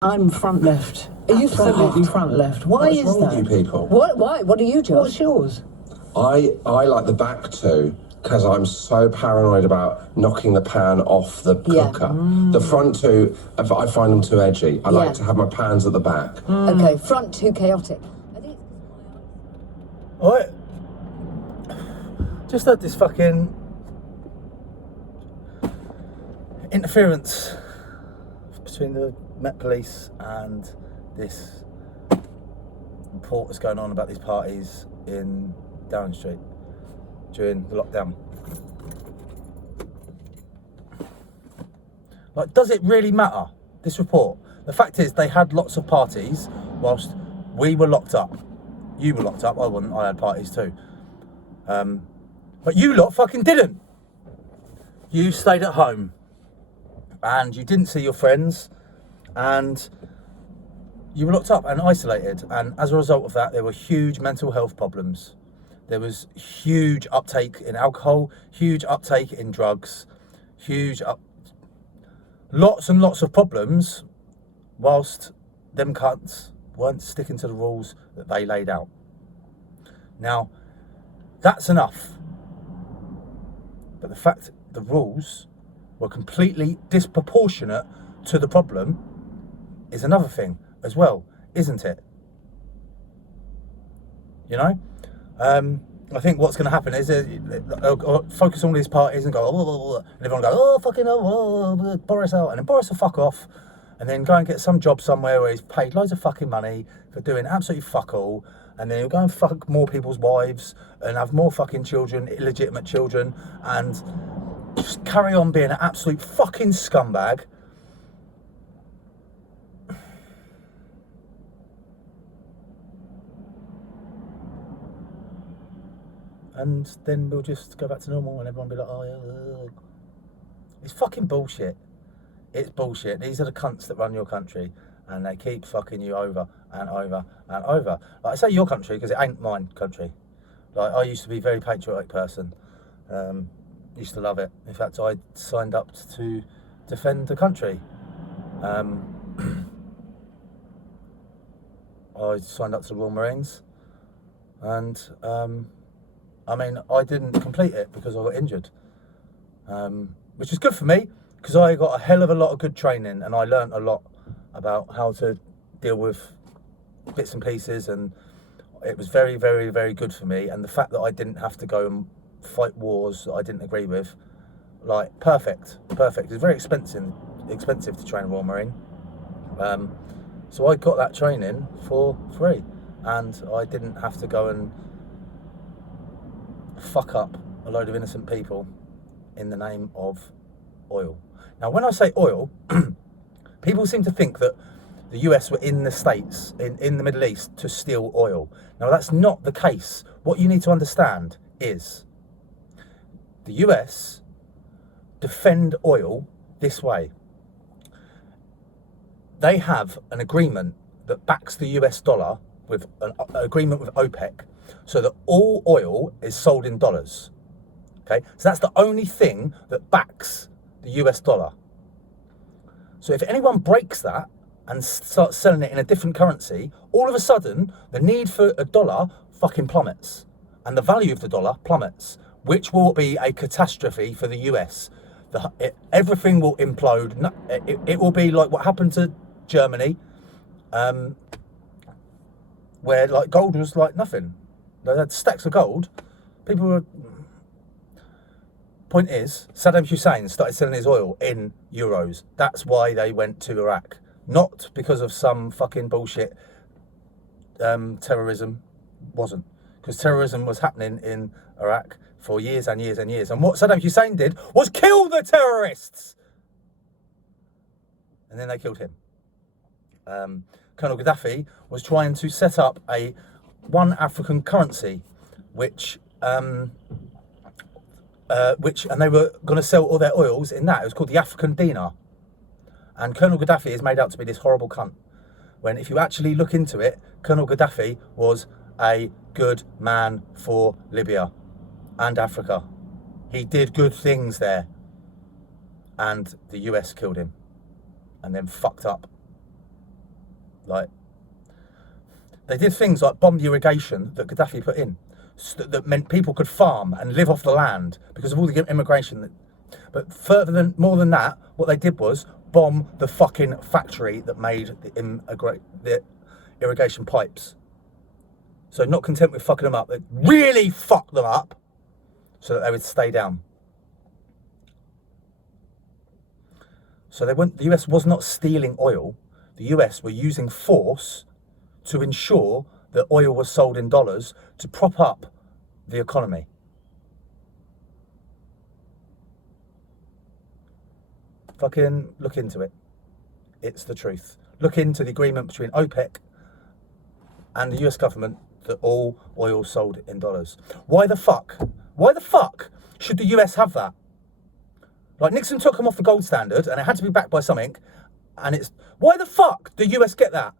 I'm front left. Are you front Absolutely left? front left. Why What's is wrong that? with you people? What? Why? What are you, Josh? What's yours? I like the back two because I'm so paranoid about knocking the pan off the Yeah. cooker. The front two, I find them too edgy. I Yeah. like to have my pans at the back. Okay, front too chaotic. I think Alright. Just had this fucking interference between the Met Police and this report that's going on about these parties in Downing Street during the lockdown. Like, does it really matter, this report? The fact is, they had lots of parties whilst we were locked up. You were locked up, I wasn't, I had parties too. But you lot fucking didn't. You stayed at home and you didn't see your friends and you were locked up and isolated. And as a result of that, there were huge mental health problems. There was huge uptake in alcohol, huge uptake in drugs, lots and lots of problems, whilst them cunts weren't sticking to the rules that they laid out. Now, that's enough. But the fact the rules were completely disproportionate to the problem is another thing as well, isn't it? You know? I think what's going to happen is they'll focus on these parties and go, and everyone will go, oh, fucking Boris out. And then Boris will fuck off and then go and get some job somewhere where he's paid loads of fucking money for doing absolutely fuck all. And then he'll go and fuck more people's wives and have more fucking children, illegitimate children, and just carry on being an absolute fucking scumbag. And then we'll just go back to normal and everyone will be like, oh yeah. It's fucking bullshit. It's bullshit. These are the cunts that run your country and they keep fucking you over and over and over. Like, I say your country because it ain't mine country. Like, I used to be a very patriotic person. Used to love it. In fact, I signed up to defend the country. I signed up to the Royal Marines and I mean, I didn't complete it because I got injured, which is good for me because I got a hell of a lot of good training and I learnt a lot about how to deal with bits and pieces, and it was very, very, very good for me. And the fact that I didn't have to go and fight wars that I didn't agree with, like, perfect. It's very expensive to train a Royal Marine. So I got that training for free and I didn't have to go and fuck up a load of innocent people in the name of oil. Now, when I say oil, people seem to think that the US were in the States, in the Middle East, to steal oil. Now, that's not the case. What you need to understand is the US defend oil this way. They have an agreement that backs the US dollar with an agreement with OPEC, so that all oil is sold in dollars. Okay, so that's the only thing that backs the US dollar. So if anyone breaks that and starts selling it in a different currency, all of a sudden the need for a dollar fucking plummets and the value of the dollar plummets, which will be a catastrophe for the US. Everything will implode. It will be like what happened to Germany, where like gold was like nothing. They had stacks of gold. People were... Point is, Saddam Hussein started selling his oil in euros. That's why they went to Iraq. Not because of some fucking bullshit terrorism. Wasn't. Because terrorism was happening in Iraq for years and years and years. And what Saddam Hussein did was kill the terrorists. And then they killed him. Colonel Gaddafi was trying to set up a one African currency, which and they were going to sell all their oils in that. It was called the African dinar. And Colonel Gaddafi is made out to be this horrible cunt, when if you actually look into it, Colonel Gaddafi was a good man for Libya and Africa. He did good things there. And the US killed him and then fucked up Like, they did things like bomb the irrigation that Gaddafi put in, that meant people could farm and live off the land because of all the immigration. But more than that, what they did was bomb the fucking factory that made the irrigation pipes. So not content with fucking them up, they really fucked them up so that they would stay down. So the US was not stealing oil. The US were using force to ensure that oil was sold in dollars to prop up the economy. Fucking look into it. It's the truth. Look into the agreement between OPEC and the US government that all oil sold in dollars. Why the fuck should the US have that? Like, Nixon took them off the gold standard and it had to be backed by something. And why the fuck do the US get that?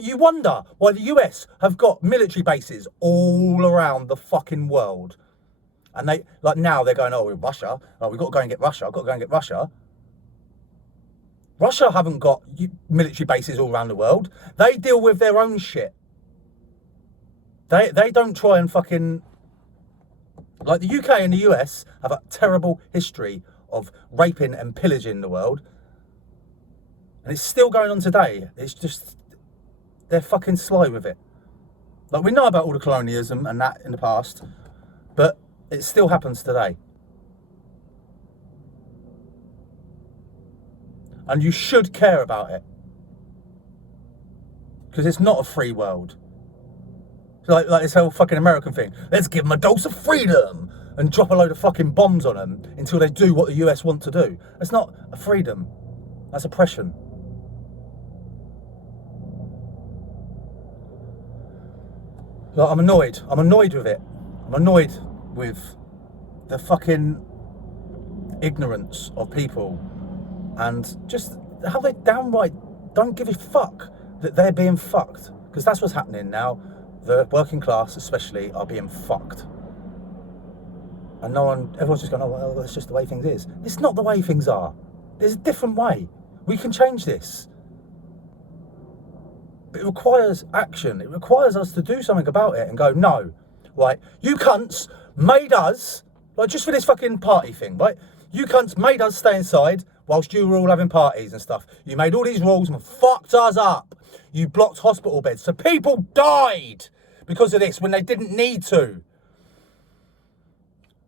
You wonder why the US have got military bases all around the fucking world. And now they're going, oh, Russia. Oh, we've got to go and get Russia. I've got to go and get Russia. Russia haven't got military bases all around the world. They deal with their own shit. They don't try and fucking... Like, the UK and the US have a terrible history of raping and pillaging the world. And it's still going on today. It's just... They're fucking slow with it. Like, we know about all the colonialism and that in the past, but it still happens today. And you should care about it. Because it's not a free world. Like this whole fucking American thing. Let's give them a dose of freedom and drop a load of fucking bombs on them until they do what the US want to do. That's not a freedom. That's oppression. Like, I'm annoyed. I'm annoyed with it. I'm annoyed with the fucking ignorance of people and just how they downright don't give a fuck that they're being fucked. Because that's what's happening now. The working class especially are being fucked. And everyone's just going, oh, well, that's just the way things is. It's not the way things are. There's a different way. We can change this. But it requires action. It requires us to do something about it and go, no, right, you cunts made us, like, just for this fucking party thing, right? You cunts made us stay inside whilst you were all having parties and stuff. You made all these rules and fucked us up. You blocked hospital beds. So people died because of this when they didn't need to.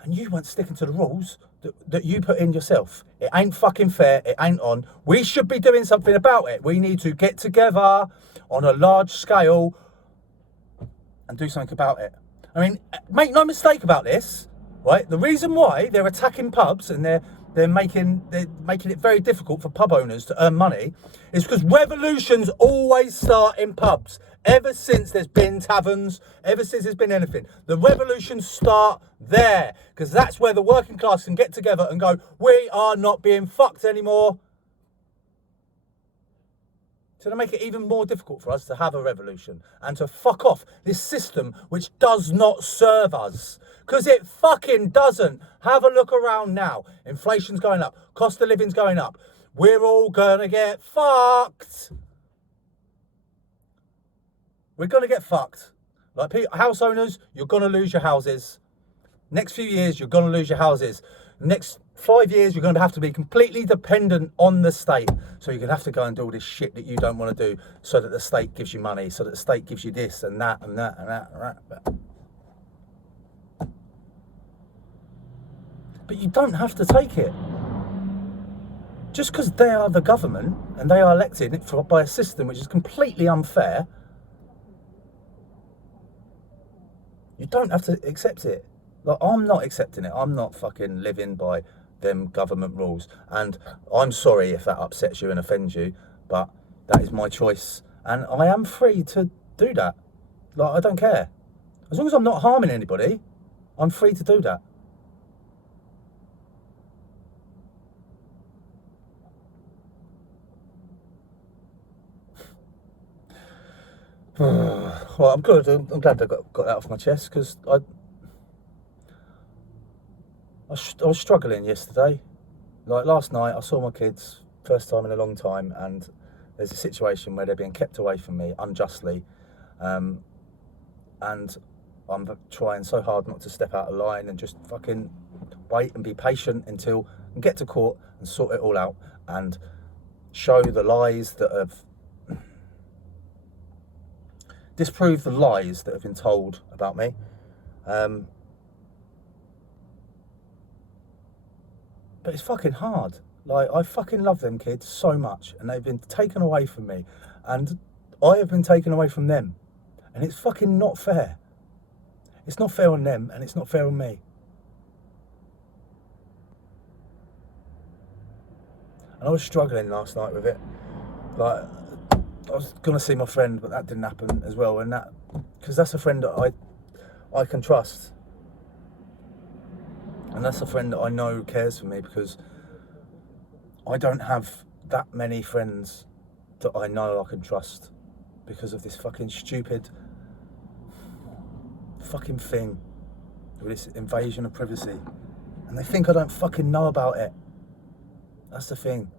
And you weren't sticking to the rules that you put in yourself. It ain't fucking fair. It ain't on. We should be doing something about it. We need to get together on a large scale and do something about it. I mean, make no mistake about this, right? The reason why they're attacking pubs and they're making it very difficult for pub owners to earn money is because revolutions always start in pubs. Ever since there's been taverns, ever since there's been anything, the revolutions start there because that's where the working class can get together and go, we are not being fucked anymore. So to make it even more difficult for us to have a revolution and to fuck off this system which does not serve us. Because it fucking doesn't. Have a look around now. Inflation's going up. Cost of living's going up. We're all going to get fucked. We're going to get fucked. Like, house owners, you're going to lose your houses. Next few years, you're going to lose your houses. Next 5 years, you're going to have to be completely dependent on the state. So you're going to have to go and do all this shit that you don't want to do so that the state gives you money, so that the state gives you this and that and that and that and that. But you don't have to take it. Just because they are the government and they are elected by a system which is completely unfair, you don't have to accept it. Like, I'm not accepting it. I'm not fucking living by them government rules. And I'm sorry if that upsets you and offends you, but that is my choice. And I am free to do that. Like, I don't care. As long as I'm not harming anybody, I'm free to do that. Well, I'm good. I'm glad I got that off my chest because I was struggling yesterday. Like, last night, I saw my kids first time in a long time, and there's a situation where they're being kept away from me unjustly, and I'm trying so hard not to step out of line and just fucking wait and be patient until and get to court and sort it all out and show the lies that have disprove the lies that have been told about me. But it's fucking hard. Like, I fucking love them kids so much, and they've been taken away from me, and I have been taken away from them, and it's fucking not fair. It's not fair on them, and it's not fair on me. And I was struggling last night with it. Like, I was gonna see my friend, but that didn't happen as well, and that, because that's a friend that I can trust, and that's a friend that I know cares for me, because I don't have that many friends that I know I can trust because of this fucking stupid fucking thing with this invasion of privacy, and they think I don't fucking know about it. That's the thing.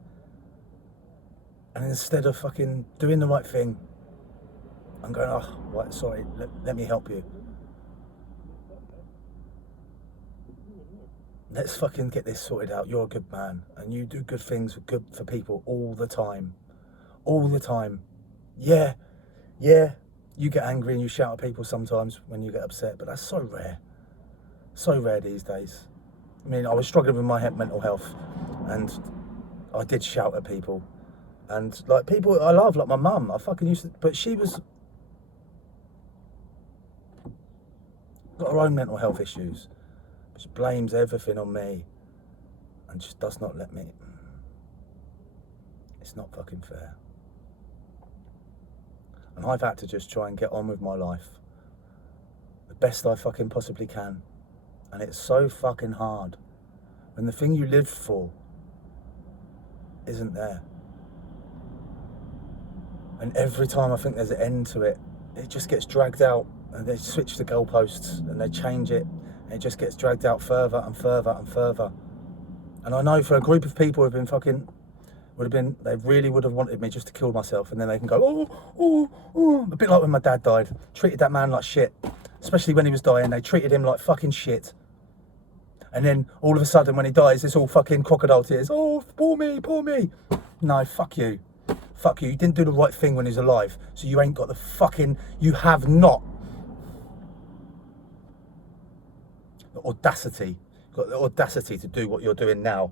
And instead of fucking doing the right thing, I'm going, oh, right, sorry, let me help you. Let's fucking get this sorted out. You're a good man, and you do good things for people all the time. All the time. Yeah, you get angry and you shout at people sometimes when you get upset, but that's so rare. So rare these days. I mean, I was struggling with my mental health, and I did shout at people. And, like, people I love, like my mum, I fucking used to, but she was, got her own mental health issues. She blames everything on me and just does not let me. It's not fucking fair. And I've had to just try and get on with my life the best I fucking possibly can. And it's so fucking hard when the thing you live for isn't there. And every time I think there's an end to it, it just gets dragged out, and they switch the goalposts and they change it. It just gets dragged out further and further and further. And I know for a group of people who've been they really would have wanted me just to kill myself, and then they can go, oh. A bit like when my dad died. Treated that man like shit. Especially when he was dying, they treated him like fucking shit. And then all of a sudden when he dies, it's all fucking crocodile tears. Oh, poor me. No, fuck you. Fuck you. You didn't do the right thing when he was alive. So you ain't got the fucking, you have not audacity, got the audacity to do what you're doing now.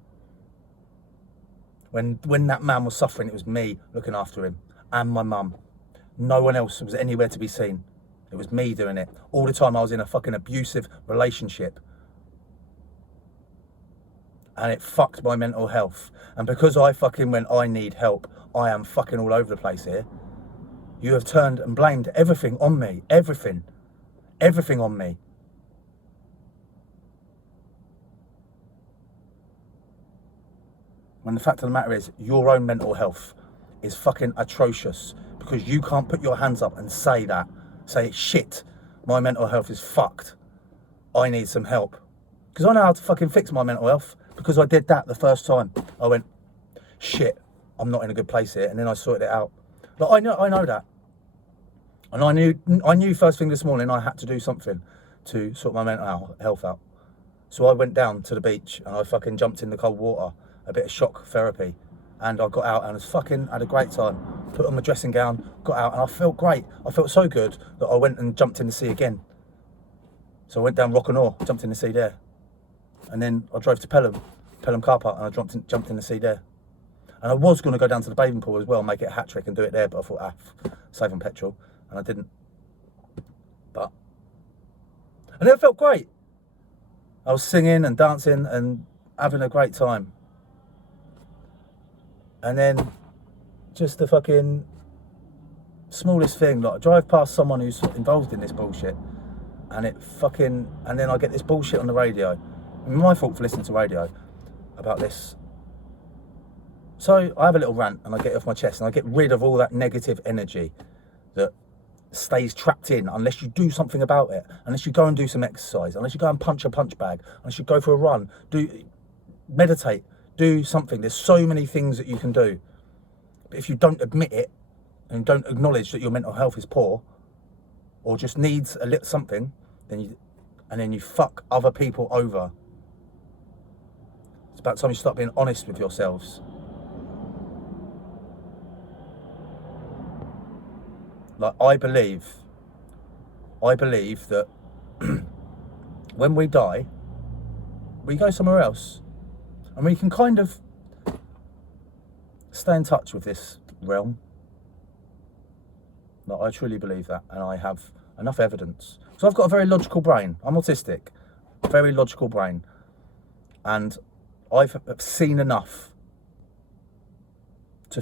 When that man was suffering, it was me looking after him and my mum. No one else was anywhere to be seen. It was me doing it. All the time I was in a fucking abusive relationship. And it fucked my mental health. And because I fucking went, I need help, I am fucking all over the place here. You have turned and blamed everything on me. Everything on me. When the fact of the matter is, your own mental health is fucking atrocious, because you can't put your hands up and say shit, my mental health is fucked, I need some help. Because I know how to fucking fix my mental health, because I did that the first time. I went, shit, I'm not in a good place here, and then I sorted it out. Like, I know that. And I knew first thing this morning I had to do something to sort my mental health out. So I went down to the beach and I fucking jumped in the cold water, a bit of shock therapy, and I got out and had a great time. Put on my dressing gown, got out, and I felt great. I felt so good that I went and jumped in the sea again. So I went down Rock'n'Aw, jumped in the sea there. And then I drove to Pelham car park, and I jumped in the sea there. And I was going to go down to the bathing pool as well, make it a hat trick and do it there, but I thought, save on petrol, and I didn't. And it felt great. I was singing and dancing and having a great time. And then just the fucking smallest thing, like I drive past someone who's involved in this bullshit, and then I get this bullshit on the radio. I mean, my fault for listening to radio about this. So I have a little rant and I get it off my chest, and I get rid of all that negative energy that stays trapped in unless you do something about it, unless you go and do some exercise, unless you go and punch a punch bag, unless you go for a run, meditate, do something. There's so many things that you can do. But if you don't admit it and don't acknowledge that your mental health is poor or just needs a little something, then you fuck other people over. It's about time you start being honest with yourselves. Like, I believe that when we die, we go somewhere else, and we can kind of stay in touch with this realm. Like, I truly believe that, and I have enough evidence. So I've got a very logical brain. I'm autistic, very logical brain, and I've seen enough to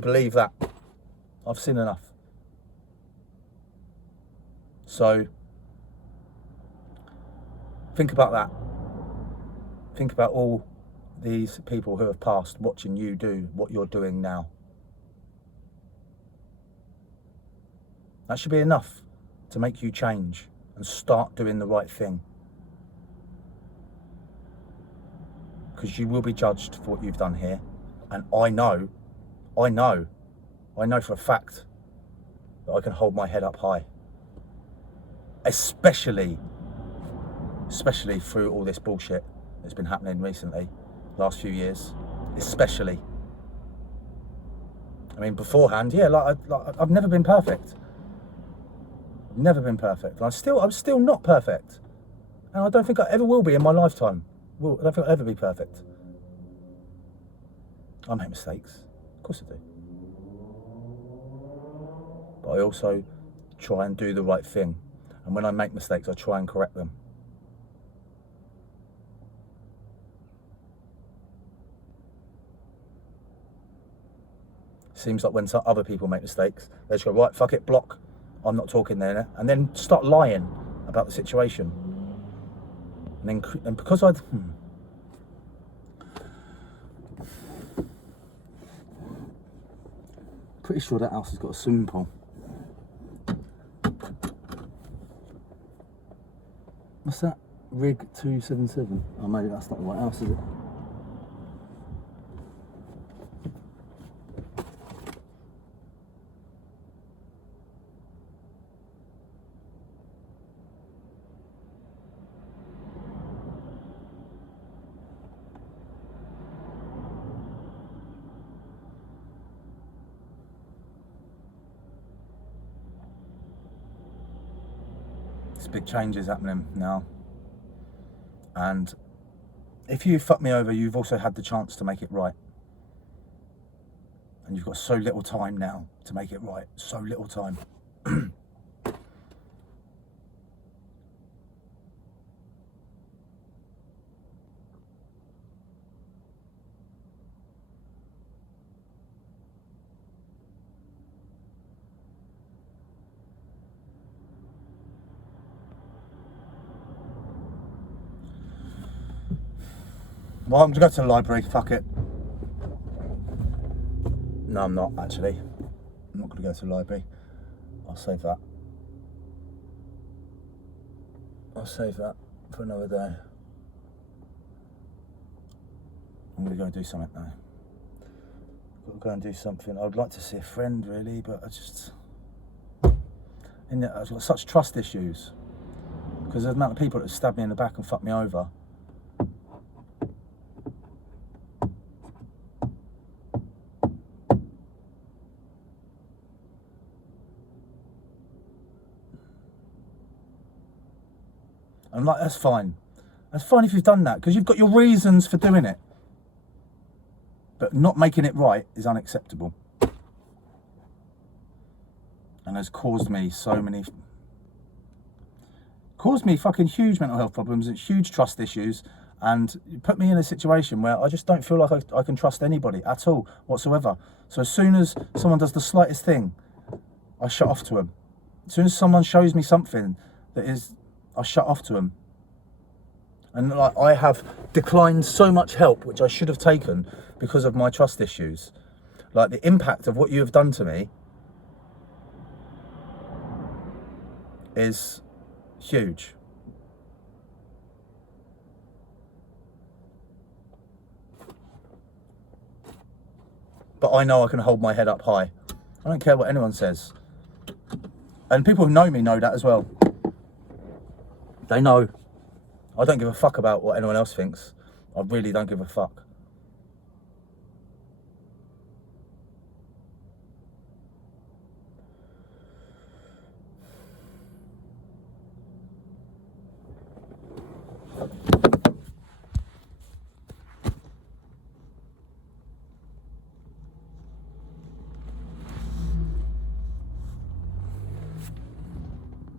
believe that. I've seen enough. So think about that. Think about all these people who have passed watching you do what you're doing now. That should be enough to make you change and start doing the right thing. Because you will be judged for what you've done here. And I know for a fact that I can hold my head up high. Especially through all this bullshit that's been happening recently, last few years, especially. I mean, beforehand, yeah, I've never been perfect. Never been perfect. I'm still not perfect, and I don't think I ever will be in my lifetime. I don't think I'll ever be perfect. I make mistakes, of course I do, but I also try and do the right thing. And when I make mistakes, I try and correct them. Seems like when some other people make mistakes, they just go, right, fuck it, block. I'm not talking there. And then start lying about the situation. And because pretty sure that house has got a swimming pool. What's that? Rig 277. Oh, maybe that's not the right house, is it? There's big changes happening now, and if you fuck me over, you've also had the chance to make it right, and you've got so little time now to make it right. So little time. Well, I'm going to go to the library, fuck it. No, I'm not, actually. I'm not going to go to the library. I'll save that. I'll save that for another day. I'm going to go and do something now. Got to go and do something. I would like to see a friend, really, but I've got such trust issues. Because the amount of people that stab me in the back and fuck me over. I'm like, that's fine. That's fine if you've done that, because you've got your reasons for doing it. But not making it right is unacceptable. And has caused me fucking huge mental health problems, and huge trust issues, and put me in a situation where I just don't feel like I can trust anybody at all, whatsoever. So as soon as someone does the slightest thing, I shut off to them. As soon as someone shows me something I shut off to them. And like, I have declined so much help which I should have taken because of my trust issues. Like, the impact of what you have done to me is huge. but I know I can hold my head up high. I don't care what anyone says. And people who know me know that as well. They know I don't give a fuck about what anyone else thinks. I really don't give a fuck.